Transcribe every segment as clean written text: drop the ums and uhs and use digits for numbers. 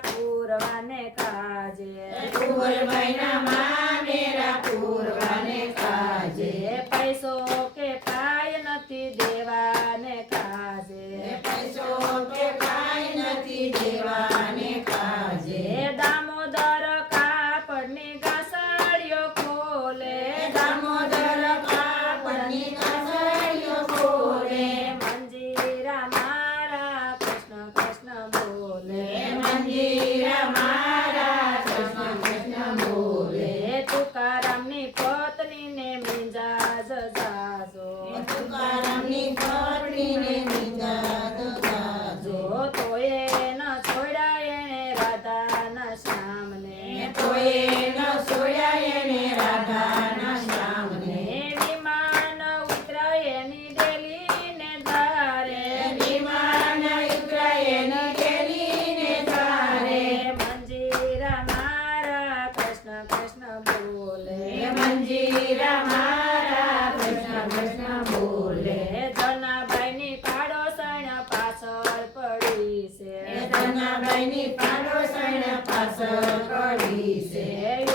પૂરવાને કાજે કુંવર મહિનામાં મેરા પૂરવાને કાજે પૈસો કે પાય નથી દેવાને કાજે પૈસો કે કાંઈ નથી દેવાને કાજે દામોદર કાપડની ગાસડીઓ ખોલે દામોદર કાપડની કાસડીઓ ખોલે મંજીરા મારા કૃષ્ણ કૃષ્ણ બોલે મંજીરા મારા કૃષ્ણ કૃષ્ણ બોલે તુકારામની પત્નીને મિજાજ જાજો તુકારામની પત્નીને નિજાત ગાજો તો એ ન છોડ્યા એને રાધાના શ્યામને તોય ન સોયા એને રાધાના શ્યામને વિમાન ઉતરાય એની ડેલીને ધારે વિમાન ઉતરાયની કેરીને તારે મંજીરા મારા કૃષ્ણ કૃષ્ણ બોલે મંજીરા મારા કૃષ્ણ કૃષ્ણ બોલે જનાભાઈની પાડોશણ પાછળ પડી છે ધનાભાઈની પાડોશણ પાછળ પડી છે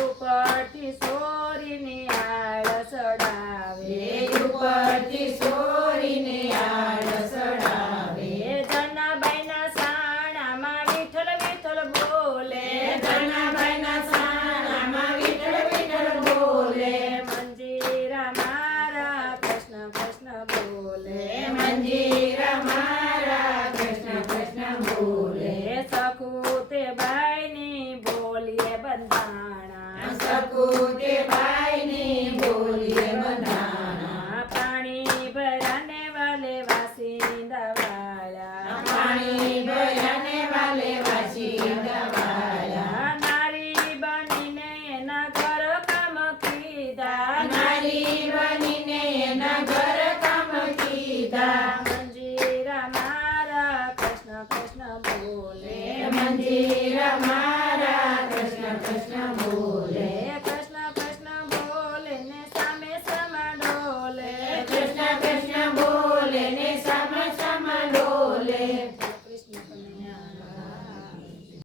ઉપરથી સોરીની આળ ચડાવે ઉપરથી સોરીને આડ સડાવે જનાભાઈના સાણામાં વિઠ્ઠલ વિઠ્ઠલ બોલે ધનાભાઈના સાણામાં વિઠ્ઠલ વિઠ્ઠલ બોલે મંજીરા મારા કૃષ્ણ કૃષ્ણ બોલે મંજીરા મારા કૃષ્ણ કૃષ્ણ બોલે સખુતે બાઈની બોલીએ બંધાણા સકુતે બાઈની બોલીએ બંધાણા પાણી ભરાને વાલે વાસિંદા વાળા પાણી ભયાને વાલે વાસિંદા વાળા નારી બનીને એના ઘર કામ કીધા નારી બનીને એના ઘર કામ કીધા મંજીરા મારા કૃષ્ણ કૃષ્ણ બોલે મંજીરા